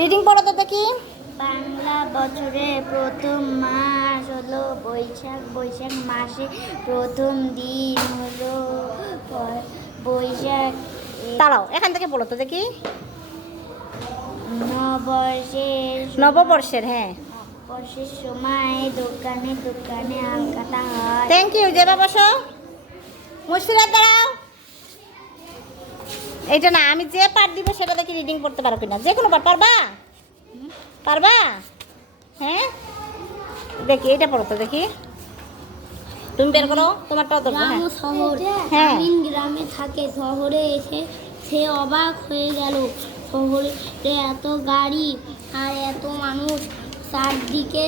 Reading পড়ো তো দেখি। বাংলা বছরের প্রথম মাস হলো বৈশাখ। বৈশাখ মাসে প্রথম দিন হলো বৈশাখ। দাঁড়াও, এখান থেকে পড়ো তো দেখি। নববর্ষের, হ্যাঁ। বর্ষের সময় দোকানে দোকানে আম কাটা হয়। Thank you. যেবা বসো। মুশফিরাত দাঁড়াও। এইটা না, আমি যে পার্ট দিব সেটা দেখি রিডিং পড়তে পারো কিনা। যে কোনো পার্ট পারবা? পারবা? হ্যাঁ দেখি, এটা পড়ো তো দেখি। তুমি বের করো, তোমারটাও তো। গ্রাম ও শহর। হ্যাঁ। গ্রামে থাকে, শহরে এসে সে অবাক হয়ে গেল। শহরে এত গাড়ি আর এত মানুষ, চারদিকে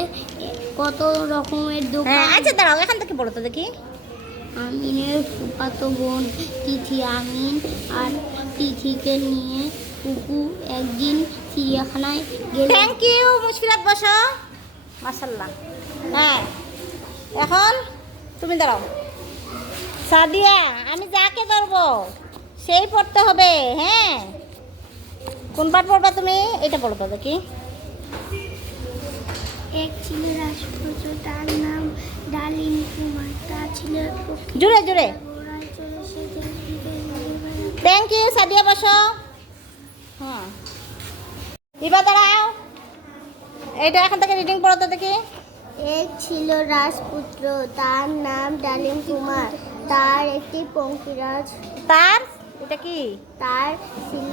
কত রকমের হ্যাঁ, দোকান। আচ্ছা দাঁড়াও, এখান থেকে পড়ো তো দেখি। আমিনের ফুফাতো বোন তিথি। আমিন আর তিথিকে নিয়ে কুকু একদিন চিড়িয়াখানায় গেল। Thank you. মুশফিরাত বসো। মাশাআল্লাহ। হ্যাঁ, এখন তুমি দাঁড়াও। সাদিয়া, আমি যাকে ধরবো সেই পড়তে হবে। হ্যাঁ, কোন পাঠ পড়বা তুমি? এটা পড়ো তো দেখি। এক ছিল রাজপুত্র, তার নাম ডালিম কুমার। তার ছিল জোরে জোরে। Thank you. সাদিয়া বসো। হ্যাঁ, এবার দাঁড়াও। এইটা এখান থেকে রিডিং পড়ো তো দেখি। এক ছিল রাজপুত্র, তার নাম ডালিম কুমার। তার একটি পঙ্কিরাজ। তার এটা কি? তার ছিল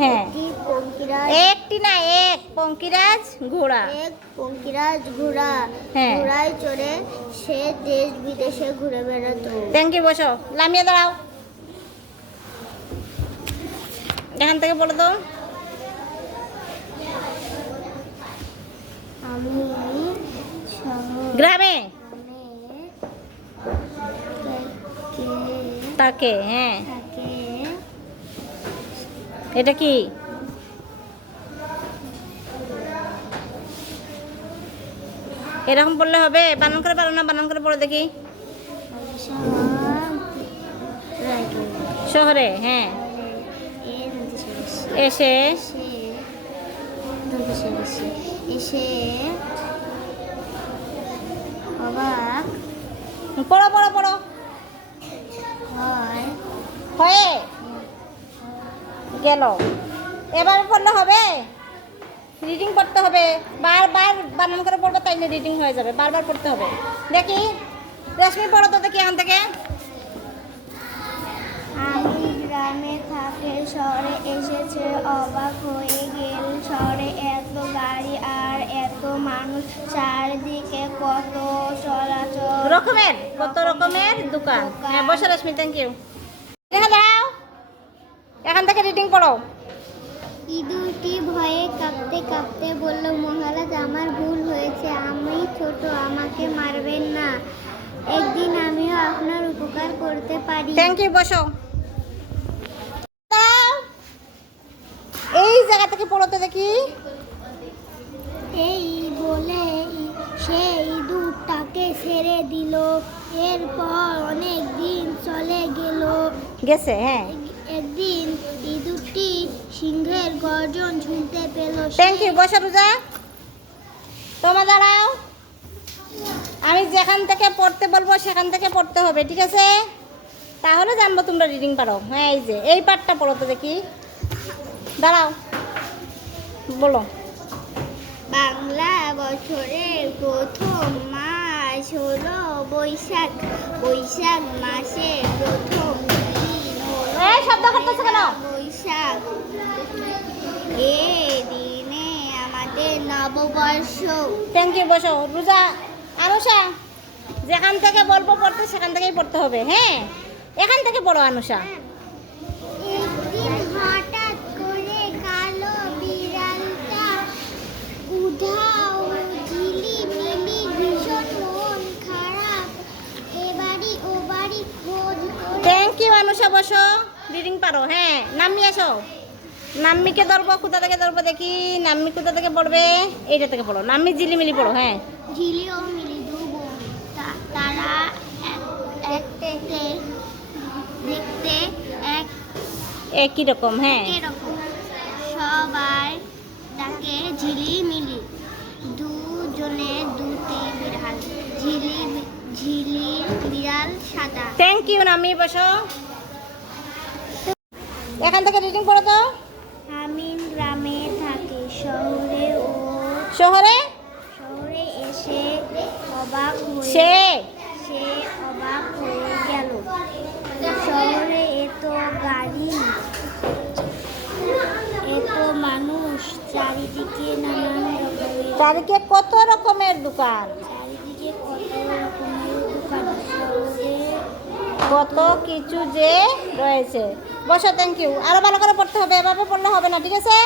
হ্যাঁ, একটি পঙ্কিরাজ। একটি না, এক পঙ্কিরাজ ঘোড়া। এক পঙ্কিরাজ ঘোড়া। হ্যাঁ। ঘোড়ায় চড়ে সে দেশ বিদেশে ঘুরে বেড়াতো। Thank you. বসো। লামিয়া দাঁড়াও। এখান থেকে বলো তো। আমি গ্রামে তাকে, হ্যাঁ, এটা কি? এরকম বললে হবে? বানান করে পারো না? বানান করে পড়ো দেখি। শহরে, হ্যাঁ, এসে এসে অবাক পড়ো পড়ো পড়ো। হয় হয়ে গেল। এবার পড়লে হবে? রিডিং পড়তে হবে। বারবার বানান করে পড়বে, তাইলে রিডিং হয়ে যাবে। বারবার পড়তে হবে। দেখি রেশমি পড়ো তো দেখি এখান থেকে। আমি গ্রামে থাকে, শহরে এসেছে অবাক হয়ে গেল। শহরে এত গাড়ি আর এত মানুষ, চারদিকে কত চলাচল রকমের, কত রকমের দোকান। হ্যাঁ, বসো রেশমি। Thank you. দেখা দাও, এখান থেকে রিডিং পড়ো। ইঁদুরটি ভয়ে কাঁপতে কাঁপতে বলল, মহারাজ আমার ভুল হয়েছে, আমি ছোট, আমাকে মারবেন না। একদিন আমিও আপনার উপকার করতে পারি। Thank you. বসো। দাও, এই জায়গা থেকে পড়ো তো দেখি। এই বলে সে ইঁদুরটাকে ছেড়ে দিল। এরপর অনেক দিন চলে গেল। গেছে, হ্যাঁ। একদিন ইঁদুরটি সিংহের গর্জন শুনতে পেল। Thank you. বসো রোজা। তোমরা দাঁড়াও, আমি যেখান থেকে পড়তে বলবো সেখান থেকে পড়তে হবে, ঠিক আছে? তাহলে জানবো তোমরা রিডিং পারো। হ্যাঁ, এই যে এই পার্টটা পড়ো তো দেখি। দাঁড়াও, বলো। বাংলা বছরের প্রথম মাস হলো বৈশাখ। বৈশাখ মাসে প্রথম দিন হলো এই শব্দ করতেছো কেন? বৈশাখ। এই দিনে আমাদের নববর্ষ। Thank you. বসো রোজা। আনুষা, যেখান থেকে বলবো পড়তে সেখান থেকেই পড়তে হবে। হ্যাঁ, এখান থেকে পড়ো আনুষা। একদিন হঠাৎ করে কালো বিড়ালটা উধাও, ঝিলিমিলি ভীষণ মন খারাপ, এবাড়ি ও বাড়ি খোঁজ করে। Thank you Anusha. বসো, রিডিং পারো। হ্যাঁ, নাম্মি আসো। নাম্মিকে ধরবো, কোথা থেকে ধরবো দেখি। নাম্মি কোথা থেকে পড়বে? এইটা থেকে পড়ো। নাম্মি ঝিলিমিলি পড়ো। হ্যাঁ, ঝিলি ও মিলি দু বোন, তারা দেখতে এক একই রকম। হ্যাঁ, এরকম। সবাই তাকে ঝিলির বিড়াল সাদা। থ্যাংক ইউ নামি বসো। এখান থেকে রিডিং পড়ো তো। আমি গ্রামে থাকি, শহরে শহরে এসে অবাক হয়ে সে অবাক হয়ে গেল। শহরে এত গাড়ি, এত মানুষ, চারিদিকে নানান রকমের চারিদিকে কত রকমের দোকান, চারিদিকে কত রকমের দোকান। শহরে কত কিছু যে রয়েছে। বসো, থ্যাংক ইউ। আরো ভালো করে পড়তে হবে, এভাবে পড়লে হবে না, ঠিক আছে?